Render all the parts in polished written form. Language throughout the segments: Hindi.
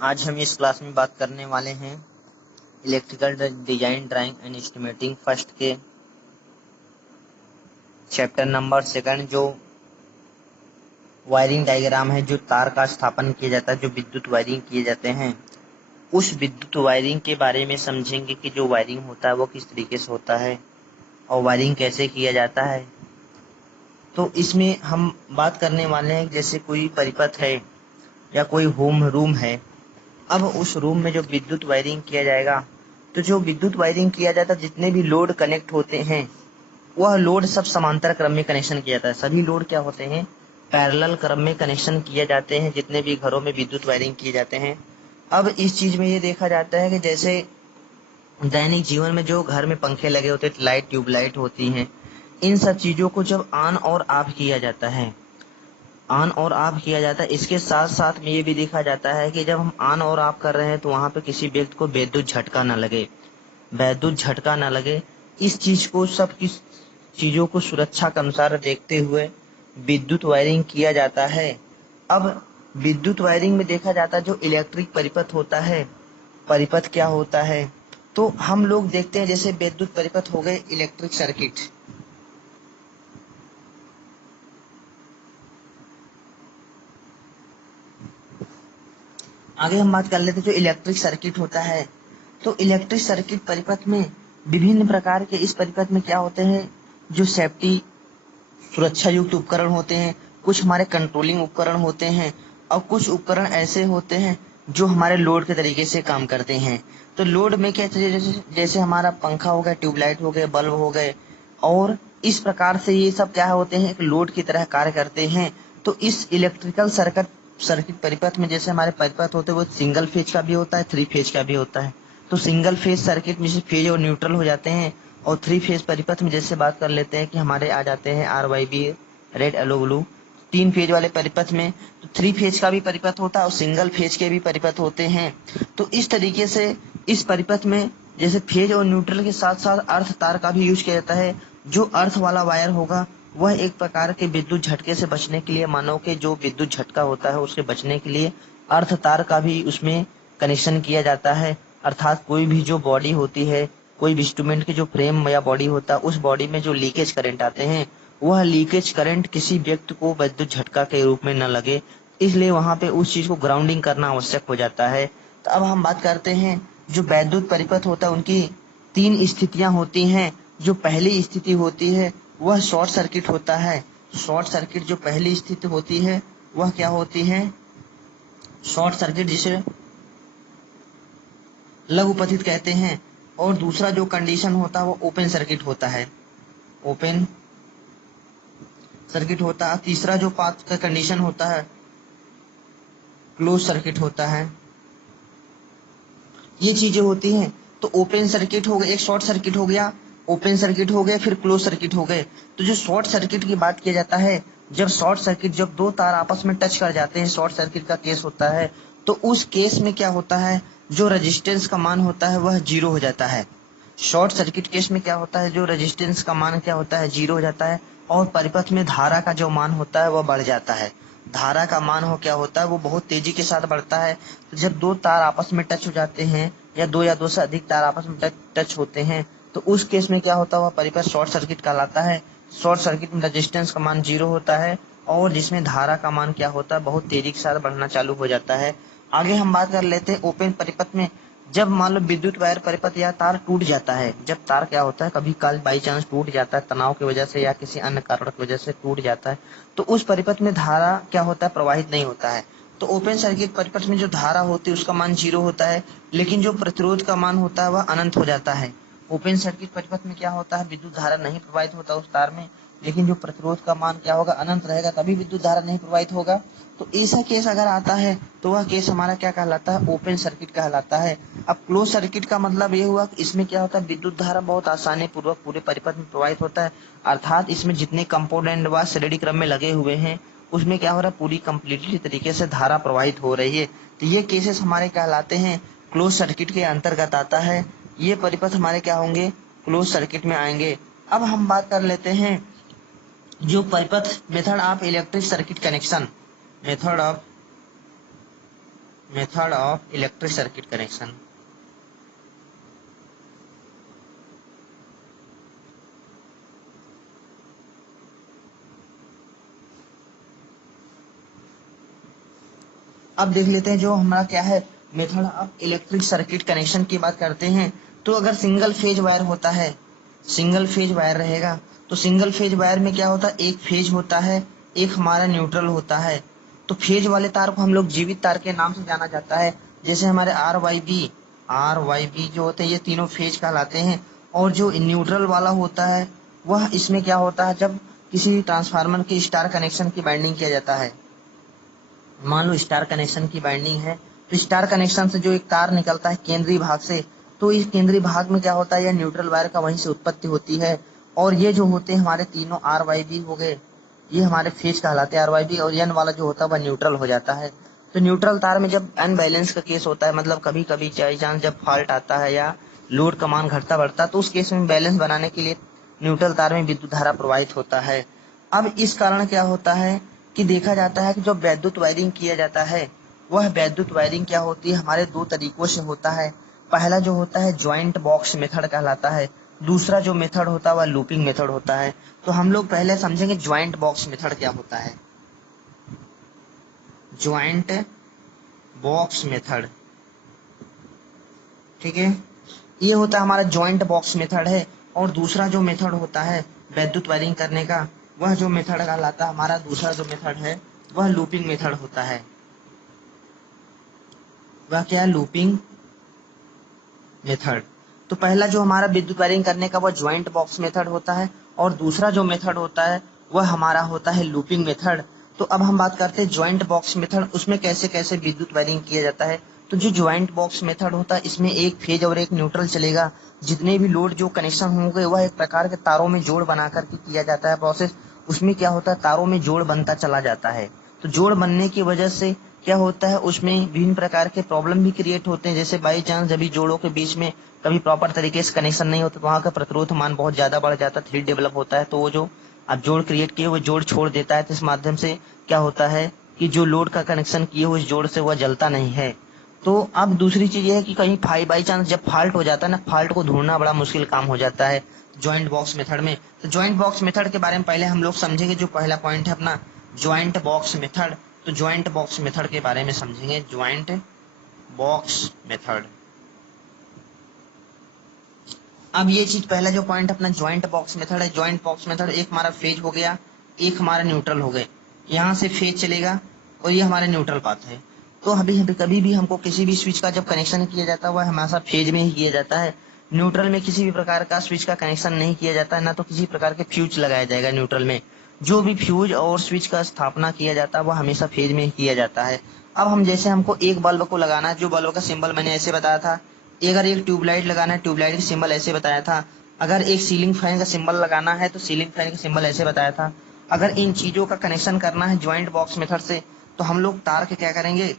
आज हम इस क्लास में बात करने वाले हैं electrical design drawing and estimating first के चैप्टर नंबर 2 जो वायरिंग डायग्राम है, जो तार का स्थापन किया जाता है, जो विद्युत वायरिंग किए जाते हैं, उस विद्युत वायरिंग के बारे में समझेंगे कि जो वायरिंग होता है वो किस तरीके से होता है और वायरिंग कैसे किया जाता है। तो इसमें हम बात करने वाले हैं जैसे कोई परिपथ है या कोई होम रूम है। अब उस रूम में जो विद्युत वायरिंग किया जाएगा, तो जो विद्युत वायरिंग किया जाता है, जितने भी लोड कनेक्ट होते हैं वह लोड सब समांतर क्रम में कनेक्शन किया जाता है। सभी लोड क्या होते हैं, पैरेलल क्रम में कनेक्शन किए जाते हैं जितने भी घरों में विद्युत वायरिंग किए जाते हैं। अब इस चीज में ये देखा जाता है कि जैसे दैनिक जीवन में जो घर में पंखे लगे होते हैं, लाइट ट्यूबलाइट होती हैं, इन सब चीजों को जब ऑन और ऑफ किया जाता है, ऑन और ऑफ किया जाता है, इसके साथ साथ में ये भी देखा जाता है कि जब हम ऑन और ऑफ कर रहे हैं तो वहां पे किसी व्यक्ति को विद्युत झटका न लगे, विद्युत झटका न लगे। इस चीज को, सब किस चीजों को सुरक्षा के अनुसार देखते हुए विद्युत वायरिंग किया जाता है। अब विद्युत वायरिंग में देखा जाता है जो इलेक्ट्रिक परिपथ होता है, परिपथ क्या होता है, तो हम लोग देखते हैं जैसे विद्युत परिपथ हो गए इलेक्ट्रिक सर्किट। आगे हम बात कर लेते हैं जो इलेक्ट्रिक सर्किट होता है। तो इलेक्ट्रिक सर्किट परिपथ में विभिन्न प्रकार के, इस परिपथ में क्या होते हैं, जो सेफ्टी सुरक्षा युक्त उपकरण होते हैं, कुछ हमारे कंट्रोलिंग उपकरण होते हैं और कुछ उपकरण ऐसे होते हैं जो हमारे लोड के तरीके से काम करते हैं। तो लोड में क्या, जैसे हमारा पंखा हो गया, ट्यूबलाइट हो गए, बल्ब हो गए, और इस प्रकार से ये सब क्या होते हैं, एक लोड की तरह कार्य करते हैं। तो इस इलेक्ट्रिकल सर्किट परिपथ में जैसे हमारे परिपथ होते हैं वो सिंगल फेज का भी होता है, 3 फेज का भी होता है। तो सिंगल फेज सर्किट में फेज और न्यूट्रल हो जाते हैं, और 3 फेज परिपथ में जैसे बात कर लेते हैं कि हमारे आ जाते हैं RYB, red yellow blue. 3 phase वाले परिपथ में तो 3 फेज का भी परिपथ होता है और सिंगल फेज के भी परिपथ होते हैं। तो इस तरीके से इस परिपथ में जैसे फेज और न्यूट्रल के साथ साथ अर्थ तार का भी यूज किया जाता है। जो अर्थ वाला वायर होगा वह एक प्रकार के विद्युत झटके से बचने के लिए, मानो कि जो विद्युत झटका होता है उससे बचने के लिए अर्थ तार का भी उसमें कनेक्शन किया जाता है। अर्थात कोई भी जो बॉडी होती है, कोई भी इंस्ट्रूमेंट की जो फ्रेम या बॉडी होता है, उस बॉडी में जो लीकेज करंट आते हैं, वह लीकेज करंट किसी व्यक्ति को विद्युत झटका के रूप में न लगे, इसलिए वहां पे उस चीज को ग्राउंडिंग करना आवश्यक हो जाता है। तो अब हम बात करते हैं जो वैद्युत परिपथ होता है, उनकी 3 स्थितियां होती हैं। जो पहली स्थिति होती है वह शॉर्ट सर्किट होता है। शॉर्ट सर्किट जो पहली स्थिति होती है वह क्या होती है, शॉर्ट सर्किट जिसे लघुपथित कहते हैं। और दूसरा जो कंडीशन होता है वो ओपन सर्किट होता है, ओपन सर्किट होता है। तीसरा जो पाथ का कंडीशन होता है क्लोज सर्किट होता है। ये चीजें होती हैं। तो ओपन सर्किट हो गया, एक शॉर्ट सर्किट हो गया, ओपन सर्किट हो गया, फिर क्लोज सर्किट हो गए। तो जो शॉर्ट सर्किट की बात किया जाता है, जब शॉर्ट सर्किट, जब 2 तार आपस में टच कर जाते हैं, शॉर्ट सर्किट का केस होता है। तो उस केस में क्या होता है, जो रेजिस्टेंस का मान होता है वह 0 हो जाता है। शॉर्ट सर्किट केस में क्या होता है, जो रेजिस्टेंस का मान क्या होता है, 0 हो जाता है, और परिपथ में धारा का जो मान होता है वह बढ़ जाता है। धारा का मान हो क्या होता है, वो बहुत तेजी के साथ बढ़ता है। तो जब 2 तार आपस में टच हो जाते हैं, या 2 या 2 से अधिक तार आपस में टच होते हैं, तो उस केस में क्या होता है, वह परिपथ शॉर्ट सर्किट कहलाता है। शॉर्ट सर्किट में रेजिस्टेंस का मान 0 होता है, और जिसमें धारा का मान क्या होता है, बहुत तेजी के साथ बढ़ना चालू हो जाता है। आगे हम बात कर लेते हैं ओपन परिपथ में। जब मान लो विद्युत वायर परिपथ या तार टूट जाता है, जब तार क्या होता है, कभी काल बाई चांस टूट जाता है, तनाव की वजह से या किसी अन्य कारण की वजह से टूट जाता है, तो उस परिपथ में धारा क्या होता है, प्रवाहित नहीं होता है। तो ओपन सर्किट परिपथ में जो धारा होती है उसका मान 0 होता है, लेकिन जो प्रतिरोध का मान होता है वह अनंत हो जाता है। ओपन सर्किट परिपथ में क्या होता है, विद्युत धारा नहीं प्रवाहित होता उस तार में, लेकिन जो प्रतिरोध का मान क्या होगा, अनंत रहेगा, तभी विद्युत धारा नहीं प्रवाहित होगा। तो ऐसा केस अगर आता है तो वह केस हमारा क्या कहलाता है, ओपन सर्किट कहलाता है। अब क्लोज सर्किट का मतलब ये हुआ कि इसमें क्या होता है, विद्युत धारा बहुत आसानी पूर्वक पूरे परिपथ में प्रवाहित होता है। अर्थात इसमें जितने कंपोनेंट व श्रेणी क्रम में लगे हुए हैं उसमें क्या हो रहा है, पूरी कंप्लीटली तरीके से धारा प्रवाहित हो रही है। तो ये केसेस हमारे कहलाते हैं क्लोज सर्किट के अंतर्गत आता है। ये परिपथ हमारे क्या होंगे, क्लोज सर्किट में आएंगे। अब हम बात कर लेते हैं जो परिपथ, method of electric circuit connection, method of method of electric circuit connection. अब देख लेते हैं जो हमारा क्या है method of electric circuit connection की बात करते हैं। तो अगर सिंगल फेज वायर होता है, सिंगल फेज वायर रहेगा, तो सिंगल फेज वायर में क्या होता है, एक फेज होता है, एक हमारा न्यूट्रल होता है। तो फेज वाले तार को हम लोग जीवित तार के नाम से जाना जाता है। जैसे हमारे आर वाई बी जो होते हैं ये तीनों फेज कहलाते हैं। और जो न्यूट्रल वाला होता है वह इसमें क्या होता है, जब किसी ट्रांसफार्मर के स्टार कनेक्शन की बाइंडिंग किया जाता है, मान लो स्टार कनेक्शन की बाइंडिंग है, तो स्टार कनेक्शन से जो एक तार निकलता है केंद्रीय भाग से, तो इस केंद्रीय भाग में क्या होता है, यह न्यूट्रल वायर का वहीं से उत्पत्ति होती है। और ये जो होते हैं हमारे तीनों आर वाई बी हो गए, ये हमारे फेज कहलाते हैं आर वाई बी। और एन वाला जो होता है वह न्यूट्रल हो जाता है। तो न्यूट्रल तार में जब अनबैलेंस का केस होता है, मतलब कभी कभी बाई चांस जब फॉल्ट आता है या लोड का मान घटता बढ़ता, तो उस केस में बैलेंस बनाने के लिए न्यूट्रल तार में विद्युत धारा प्रवाहित होता है। अब इस कारण क्या होता है कि देखा जाता है कि जो वैद्युत वायरिंग किया जाता है, वह वैद्युत वायरिंग क्या होती है हमारे दो तरीकों से होता है। पहला जो होता है ज्वाइंट बॉक्स मेथड कहलाता है, दूसरा जो मेथड होता है वह लूपिंग मेथड होता है। तो हम लोग पहले समझेंगे ज्वाइंट बॉक्स मेथड क्या होता है। ज्वाइंट बॉक्स मेथड, ठीक है, ये होता है हमारा ज्वाइंट बॉक्स मेथड है। और दूसरा जो मेथड होता है वैद्युत वायरिंग करने का, वह जो मेथड कहलाता है हमारा दूसरा जो मेथड है वह लूपिंग मेथड होता है। वह क्या है, लूपिंग मेथड। तो पहला जो हमारा विद्युत वायरिंग करने का वह ज्वाइंट बॉक्स मेथड होता है, और दूसरा जो मेथड होता है वह हमारा होता है लूपिंग मेथड। तो अब हम बात करते हैं ज्वाइंट बॉक्स मेथड, उसमें कैसे कैसे विद्युत वायरिंग किया जाता है। तो जो ज्वाइंट बॉक्स मेथड होता है इसमें एक फेज और एक न्यूट्रल चलेगा। जितने भी लोड जो कनेक्शन होंगे वह एक प्रकार के तारों में जोड़ बना करके किया जाता है प्रोसेस। उसमें क्या होता है, तारों में जोड़ बनता चला जाता है। तो जोड़ बनने की वजह से क्या होता है, उसमें विभिन्न प्रकार के प्रॉब्लम भी क्रिएट होते हैं। जैसे बाई चांस जब जोड़ों के बीच में कभी प्रॉपर तरीके से कनेक्शन नहीं होता तो वहाँ का प्रतिरोध मान बहुत ज्यादा बढ़ जाता है, थ्रेड डेवलप होता है। तो वो जो आप जोड़ क्रिएट किए वो जोड़ छोड़ देता है। तो इस माध्यम से क्या होता है कि जो लोड का कनेक्शन किए हुए उस जोड़ से वह जलता नहीं है। तो अब दूसरी चीज ये है कि कहीं बाई चांस जब फॉल्ट हो जाता है ना, फॉल्ट को ढूंढना बड़ा मुश्किल काम हो जाता है ज्वाइंट बॉक्स मेथड में। तो ज्वाइंट बॉक्स मेथड के बारे में पहले हम लोग समझेंगे। जो पहला पॉइंट है अपना ज्वाइंट बॉक्स मेथड, तो ज्वाइंट बॉक्स मेथड के बारे में समझेंगे। ज्वाइंट बॉक्स मेथड, अब ये चीज पहला जो पॉइंट अपना ज्वाइंट बॉक्स मेथड है। ज्वाइंट बॉक्स मेथड, एक हमारा फेज हो गया, एक हमारा न्यूट्रल हो गए, यहाँ से फेज चलेगा और ये हमारे न्यूट्रल पाथ है। तो अभी अभी कभी भी हमको किसी भी स्विच का जब कनेक्शन किया जाता है वह हमेशा फेज में ही किया जाता है। न्यूट्रल में किसी भी प्रकार का स्विच का कनेक्शन नहीं किया जाता है, ना तो किसी प्रकार के फ्यूज लगाया जाएगा न्यूट्रल में। जो भी फ्यूज और स्विच का स्थापना किया जाता है वह हमेशा फेज में ही किया जाता है। अब हम जैसे हमको एक बल्ब को लगाना है, जो बल्ब का सिंबल मैंने ऐसे बताया था। अगर एक ट्यूबलाइट लगाना है, ट्यूबलाइट का सिंबल ऐसे बताया था। अगर एक सीलिंग फैन का सिंबल लगाना है तो सीलिंग फैन का सिंबल ऐसे बताया था। अगर इन चीजों का कनेक्शन करना है ज्वाइंट बॉक्स मेथड से, तो हम लोग तार के क्या करेंगे,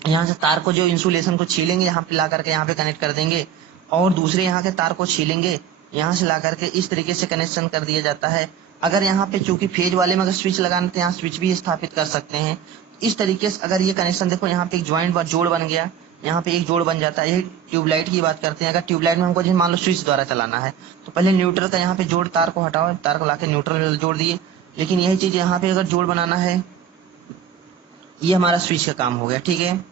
यहाँ से तार को जो इंसुलेशन को छीलेंगे, यहाँ पे ला करके यहाँ पे कनेक्ट कर देंगे, और दूसरे यहाँ के तार को छीलेंगे, यहाँ से ला करके इस तरीके से कनेक्शन कर दिया जाता है। अगर यहाँ पे चूंकि फेज वाले में अगर स्विच लगाना तो यहाँ स्विच भी स्थापित कर सकते हैं। इस तरीके से अगर ये कनेक्शन देखो, यहाँ पे एक ज्वाइंट जोड़ बन गया, यहाँ पे एक जोड़ बन जाता है। ये ट्यूबलाइट की बात करते हैं। अगर ट्यूबलाइट में हमको जैसे मान लो स्विच द्वारा चलाना है, तो पहले न्यूट्रल का यहाँ पे जोड़ तार को हटाओ, तार को लाके न्यूट्रल में जोड़ दिए। लेकिन यही चीज यहाँ पे अगर जोड़ बनाना है, ये हमारा स्विच का काम हो गया, ठीक है।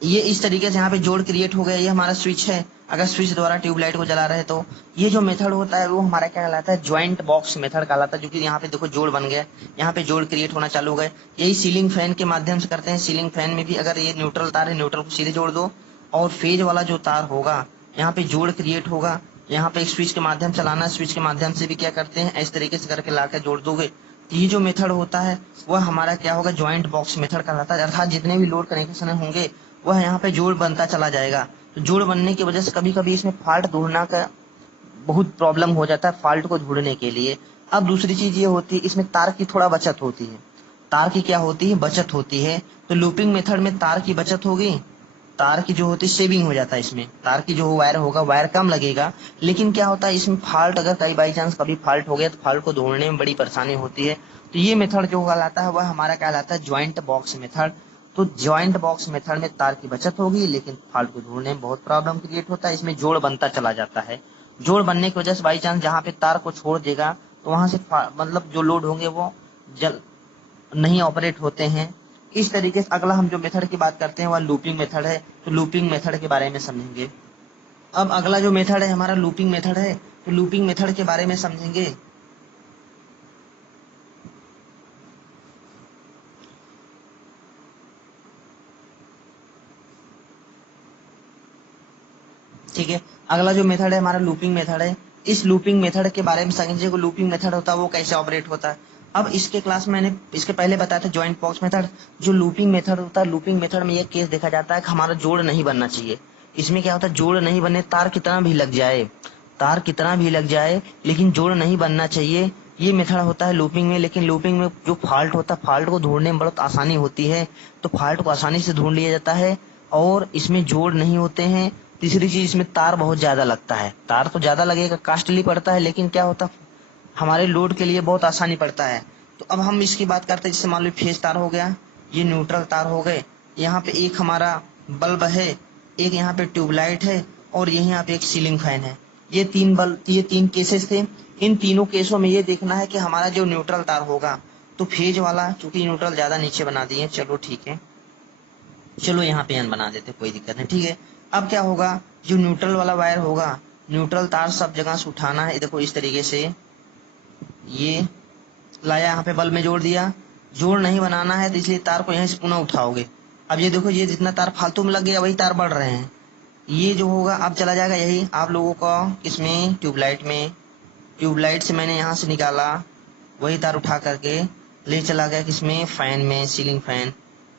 ये इस तरीके से यहाँ पे जोड़ क्रिएट हो गया, ये हमारा स्विच है। अगर स्विच द्वारा ट्यूबलाइट को जला रहे तो ये जो मेथड होता है वो हमारा क्या कहलाता है, ज्वाइंट बॉक्स मेथड कहलाता है। जो कि यहाँ पे देखो जोड़ बन गया, यहाँ पे जोड़ क्रिएट होना चालू हो गए। यही सीलिंग फैन के माध्यम से करते हैं। सीलिंग फैन में भी अगर ये न्यूट्रल तार है, न्यूट्रल को सीधे जोड़ दो, और फेज वाला जो तार होगा यहाँ पे जोड़ क्रिएट होगा। यहाँ पे एक स्विच के माध्यम चलाना है, स्विच के माध्यम से भी क्या करते हैं, इस तरीके से करके लाकर जोड़ दोगे। ये जो मेथड होता है वह हमारा क्या होगा, ज्वाइंट बॉक्स मेथड कहलाता है। अर्थात जितने भी लोड कनेक्शन होंगे वह यहाँ पे जोड़ बनता चला जाएगा। तो जोड़ बनने की वजह से कभी कभी इसमें फॉल्ट ढूंढना का बहुत प्रॉब्लम हो जाता है, फॉल्ट को ढूंढने के लिए। अब दूसरी चीज ये होती है, इसमें तार की थोड़ा बचत होती है। तार की क्या होती है, बचत होती है। तो लूपिंग मेथड में तार की बचत होगी, तार की जो होती है सेविंग हो जाता है। इसमें तार की जो वायर होगा, वायर कम लगेगा। लेकिन क्या होता है, इसमें फॉल्ट अगर कहीं बाई चांस कभी फॉल्ट हो गया तो फॉल्ट को ढूंढने में बड़ी परेशानी होती है। तो ये मेथड जो कहलाता है वह हमारा कहलाता है ज्वाइंट बॉक्स मेथड। तो ज्वाइंट बॉक्स मेथड में तार की बचत होगी, लेकिन फाल्ट को ढूंढने में बहुत प्रॉब्लम क्रिएट होता है। इसमें जोड़ बनता चला जाता है। जोड़ बनने की वजह से बाई चांस जहाँ पे तार को छोड़ देगा तो वहां से मतलब जो लोड होंगे वो जल नहीं ऑपरेट होते हैं। इस तरीके से अगला हम जो मेथड की बात करते हैं वह लूपिंग मेथड है। तो लूपिंग मेथड के बारे में समझेंगे। अब अगला जो मेथड है हमारा लूपिंग मेथड है। तो लूपिंग मेथड के बारे में समझेंगे। ठीक है, अगला जो मेथड है हमारा लूपिंग मेथड है। इस लूपिंग मेथड के बारे में समझिए। जो लूपिंग मेथड होता है वो कैसे ऑपरेट होता है। अब इसके क्लास में मैंने इसके पहले बताया था ज्वाइंट बॉक्स मेथड। जो लूपिंग मेथड होता है, लूपिंग मेथड में ये केस देखा जाता है कि हमारा जोड़ नहीं बनना चाहिए। इसमें क्या होता है, जोड़ नहीं बने, तार कितना भी लग जाए, तार कितना भी लग जाए लेकिन जोड़ नहीं बनना चाहिए। ये मेथड होता है लूपिंग में। लेकिन लूपिंग में जो फॉल्ट होता है, फॉल्ट को ढूंढने में बहुत आसानी होती है। तो फॉल्ट को आसानी से ढूंढ लिया जाता है और इसमें जोड़ नहीं होते हैं। तीसरी चीज, इसमें तार बहुत ज्यादा लगता है। तार तो ज्यादा लगेगा, कास्टली पड़ता है, लेकिन क्या होता है हमारे लोड के लिए बहुत आसानी पड़ता है। तो अब हम इसकी बात करते हैं। जैसे मान लो फेज तार हो गया, ये न्यूट्रल तार हो गए, यहाँ पे एक हमारा बल्ब है, एक यहाँ पे ट्यूबलाइट है और यही यहाँ पे एक सीलिंग फैन है। ये तीन बल्ब, ये तीन केसेस थे। इन तीनों केसों में ये देखना है कि हमारा जो न्यूट्रल तार होगा, तो फेज वाला, चूंकि न्यूट्रल ज्यादा नीचे बना दिए, चलो ठीक है, चलो यहाँ पे एन बना देते, कोई दिक्कत नहीं। ठीक है, अब क्या होगा, जो न्यूट्रल वाला वायर होगा, न्यूट्रल तार सब जगह से उठाना है। देखो इस तरीके से ये लाया, यहाँ पे बल्ब में जोड़ दिया। जोड़ नहीं बनाना है तो इसलिए तार को यहीं से पुनः उठाओगे। अब ये देखो, ये जितना तार फालतू में लग गया वही तार बढ़ रहे हैं। ये जो होगा अब चला जाएगा यही आप लोगों का किसमें, ट्यूबलाइट में। ट्यूबलाइट से मैंने यहाँ से निकाला, वही तार उठा करके ले चला गया किसमें, फैन में, सीलिंग फैन।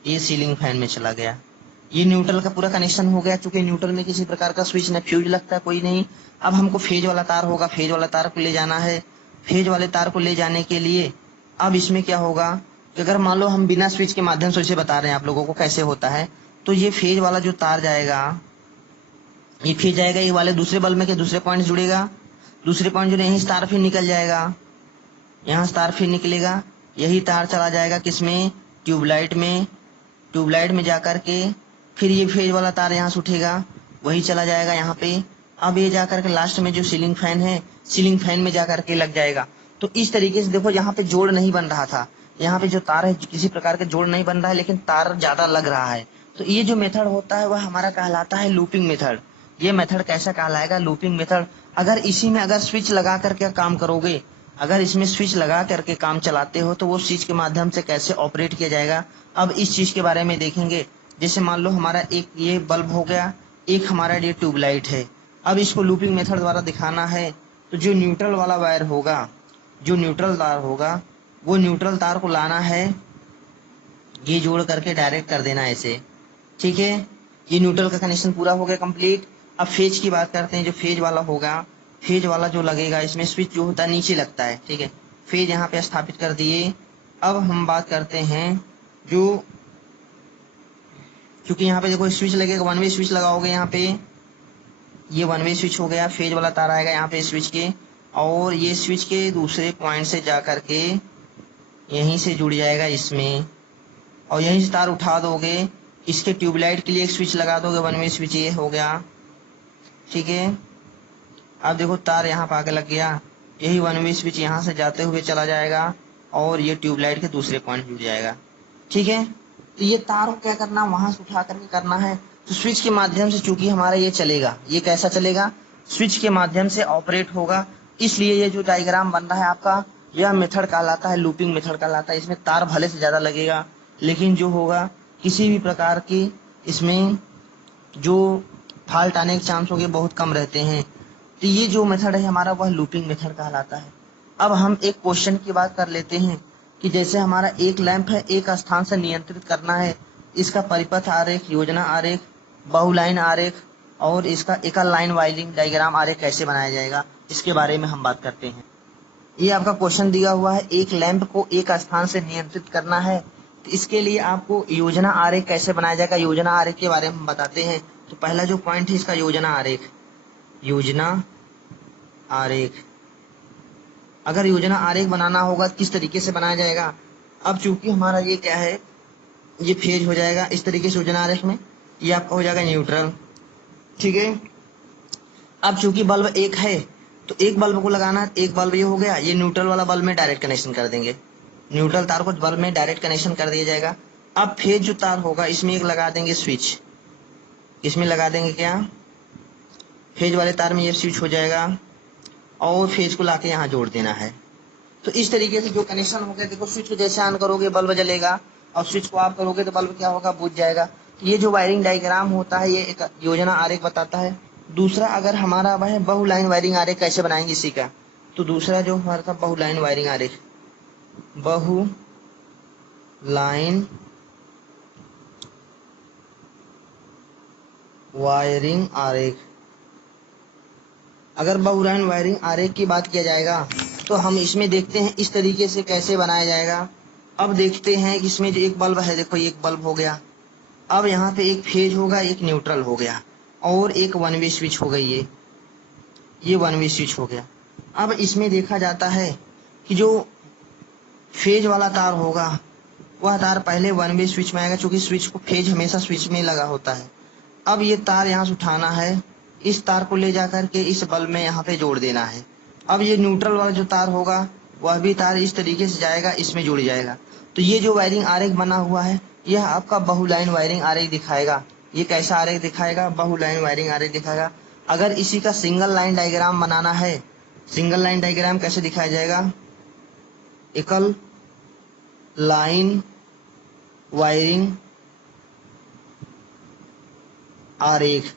ये सीलिंग फैन में चला गया। ये न्यूट्रल का पूरा कनेक्शन हो गया। चूंकि न्यूट्रल में किसी प्रकार का स्विच न फ्यूज लगता है, कोई नहीं। अब हमको फेज वाला तार होगा, फेज वाला तार को ले जाना है। फेज वाले तार को ले जाने के लिए अब इसमें क्या होगा कि अगर मान लो हम बिना स्विच के माध्यम से इसे बता रहे हैं आप लोगों को कैसे होता है, तो ये फेज वाला जो तार जाएगा, ये फेज जाएगा, ये वाले दूसरे बल्ब में के दूसरे पॉइंट जुड़ेगा। दूसरे पॉइंट जुड़े, यहीं से तार फिर निकल जाएगा, यहाँ से तार फिर निकलेगा, यही तार चला जाएगा किसमें, ट्यूबलाइट में। ट्यूबलाइट में जाकर के फिर ये फेज वाला तार यहाँ से उठेगा, वही चला जाएगा यहाँ पे। अब ये जाकर के लास्ट में जो सीलिंग फैन है, सीलिंग फैन में जाकर के लग जाएगा। तो इस तरीके से देखो, यहाँ पे जोड़ नहीं बन रहा था, यहाँ पे जो तार है किसी प्रकार के जोड़ नहीं बन रहा है, लेकिन तार ज्यादा लग रहा है। तो ये जो मेथड होता है वह हमारा कहलाता है लूपिंग मेथड। ये मेथड कैसा कहलाएगा, लूपिंग मेथड। अगर इसी में अगर स्विच लगा करके काम करोगे, अगर इसमें स्विच लगा करके काम चलाते हो, तो वो स्विच के माध्यम से कैसे ऑपरेट किया जाएगा, अब इस चीज के बारे में देखेंगे। जैसे मान लो हमारा एक ये बल्ब हो गया, एक हमारा ये ट्यूबलाइट है। अब इसको लूपिंग मेथड द्वारा दिखाना है, तो जो न्यूट्रल वाला वायर होगा, जो न्यूट्रल तार होगा, वो न्यूट्रल तार को लाना है, ये जोड़ करके डायरेक्ट कर देना ऐसे। ठीक है, ये न्यूट्रल का कनेक्शन पूरा हो गया कंप्लीट। अब फेज की बात करते हैं। जो फेज वाला होगा, फेज वाला जो लगेगा, इसमें स्विच जो होता है नीचे लगता है। ठीक है, फेज यहाँ पे स्थापित कर दिए। अब हम बात करते हैं जो, क्योंकि यहाँ पे देखो स्विच लगेगा, वन वे स्विच लगाओगे यहाँ पे, ये वन वे स्विच हो गया, फेज वाला तार आएगा यहाँ पे स्विच के, और ये स्विच के दूसरे पॉइंट से जा करके यहीं से जुड़ जाएगा इसमें, और यहीं से तार उठा दोगे। इसके ट्यूबलाइट के लिए एक स्विच लगा दोगे, वन वे स्विच ये हो गया। ठीक है, अब देखो तार यहाँ पे आके लग गया, यही वन वे स्विच यहाँ से जाते हुए चला जाएगा और ये ट्यूबलाइट के दूसरे पॉइंट जुड़ जाएगा। ठीक है, तो ये तार को क्या करना, वहां से उठा करके करना है। तो स्विच के माध्यम से चूंकि हमारा ये चलेगा, ये कैसा चलेगा, स्विच के माध्यम से ऑपरेट होगा। इसलिए ये जो डायग्राम बन रहा है आपका, यह मेथड कहलाता है लूपिंग मेथड कहलाता है। इसमें तार भले से ज्यादा लगेगा, लेकिन जो होगा किसी भी प्रकार की इसमें जो फॉल्ट आने के चांस होंगे बहुत कम रहते हैं। तो ये जो मेथड है हमारा, वह लूपिंग मेथड कहलाता है। अब हम एक क्वेश्चन की बात कर लेते हैं कि जैसे हमारा एक लैंप है, एक स्थान से नियंत्रित करना है, इसका परिपथ आरेख, योजना आरेख, बहुलाइन आरेख और इसका एकल लाइन वाइंडिंग डायग्राम आरेख कैसे बनाया जाएगा, इसके बारे में हम बात करते हैं। ये आपका क्वेश्चन दिया हुआ है, एक लैंप को एक स्थान से नियंत्रित करना है, तो इसके लिए आपको योजना आरेख कैसे बनाया जाएगा, योजना आरेख के बारे में हम बताते हैं। तो पहला जो पॉइंट है इसका योजना आरेख, योजना आरेख। अगर योजना आरेख बनाना होगा किस तरीके से बनाया जाएगा। अब चूंकि हमारा ये क्या है, ये फेज हो जाएगा इस तरीके से उजना आरेख में, ये आपका हो जाएगा न्यूट्रल। ठीक है, अब चूंकि बल्ब एक है तो एक बल्ब को लगाना, एक बल्ब ये हो गया, ये न्यूट्रल वाला बल्ब में डायरेक्ट कनेक्शन कर देंगे, न्यूट्रल तार को बल्ब में डायरेक्ट कनेक्शन कर दिया जाएगा। अब फेज जो तार होगा इसमें एक लगा देंगे स्विच, इसमें लगा देंगे क्या, फेज वाले तार में ये स्विच हो जाएगा और फेज को लाके यहाँ जोड़ देना है। तो इस तरीके से जो कनेक्शन हो गया, देखो स्विच को जैसे ऑन करोगे बल्ब जलेगा और स्विच को ऑफ करोगे तो बल्ब क्या होगा, बुझ जाएगा। तो ये जो वायरिंग डायग्राम होता है ये एक योजना आरेख बताता है। दूसरा अगर हमारा वह बहु लाइन वायरिंग आरेख कैसे बनाएंगे इसी का, तो दूसरा जो हमारा था बहु लाइन वायरिंग आरेख, बहु लाइन वायरिंग आरेख। अगर बहु लाइन वायरिंग आरेख की बात किया जाएगा तो हम इसमें देखते हैं इस तरीके से कैसे बनाया जाएगा। अब देखते हैं कि इसमें जो एक बल्ब है, देखो एक बल्ब हो गया, अब यहाँ पे एक फेज होगा, एक न्यूट्रल हो गया और एक वन वे स्विच हो गई, ये वन वे स्विच हो गया। अब इसमें देखा जाता है कि जो फेज वाला तार होगा वह तार पहले वन वे स्विच में आएगा, क्योंकि स्विच को फेज हमेशा स्विच में लगा होता है। अब ये तार यहाँ से उठाना है, इस तार को ले जाकर के इस बल्ब में यहाँ पे जोड़ देना है। अब ये न्यूट्रल वाला जो तार होगा वह भी तार इस तरीके से जाएगा, इसमें जुड़ जाएगा। तो ये जो वायरिंग आरेख बना हुआ है यह आपका बहुलाइन वायरिंग आरेख दिखाएगा। ये कैसा आरेख दिखाएगा, बहुलाइन वायरिंग आरेख दिखाएगा। अगर इसी का सिंगल लाइन डायग्राम बनाना है, सिंगल लाइन डायग्राम कैसे दिखाया जाएगा, एकल लाइन वायरिंग आरेख।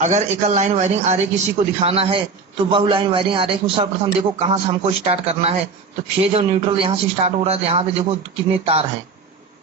अगर एकल लाइन वायरिंग आरेख किसी को दिखाना है तो बहु लाइन वायरिंग आरेख में सर्वप्रथम देखो कहाँ से हमको स्टार्ट करना है। तो फेज और न्यूट्रल यहाँ से स्टार्ट हो रहा है, तो यहाँ पे देखो कितने तार हैं।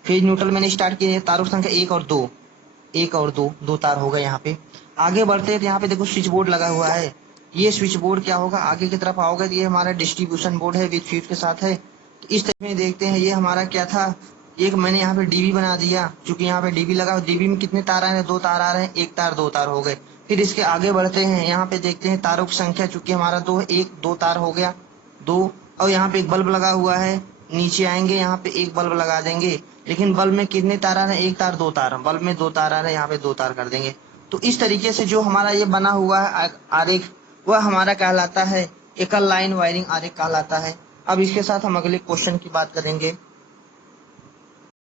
फेज न्यूट्रल मैंने स्टार्ट किए, तारों की संख्या एक और दो, दो तार होगा यहाँ पे। आगे बढ़ते हैं तो यहाँ पे देखो स्विच बोर्ड लगा हुआ है, ये स्विच बोर्ड क्या होगा, आगे की तरफ आओगे तो ये हमारा डिस्ट्रीब्यूशन बोर्ड है, विद फ्यूज के साथ है। तो इस तरह में देखते हैं ये हमारा क्या था, एक मैंने यहाँ पे डीबी बना दिया, क्योंकि यहाँ पे डीबी लगा, डीबी में कितने तार आ रहे हैं, दो तार आ रहे हैं, एक तार दो तार हो गए। फिर इसके आगे बढ़ते हैं, यहाँ पे देखते हैं तारों की संख्या, चूंकि हमारा दो है, एक दो तार हो गया, दो। और यहाँ पे एक बल्ब लगा हुआ है, नीचे आएंगे यहाँ पे एक बल्ब लगा देंगे, लेकिन बल्ब में कितने तार आ रहे हैं, एक तार दो तार, बल्ब में दो तार आ रहे हैं, यहाँ पे दो तार कर देंगे। तो इस तरीके से जो हमारा ये बना हुआ है आरेख वह हमारा कहलाता है एकल लाइन वायरिंग आरेख कहलाता है। अब इसके साथ हम अगले क्वेश्चन की बात करेंगे।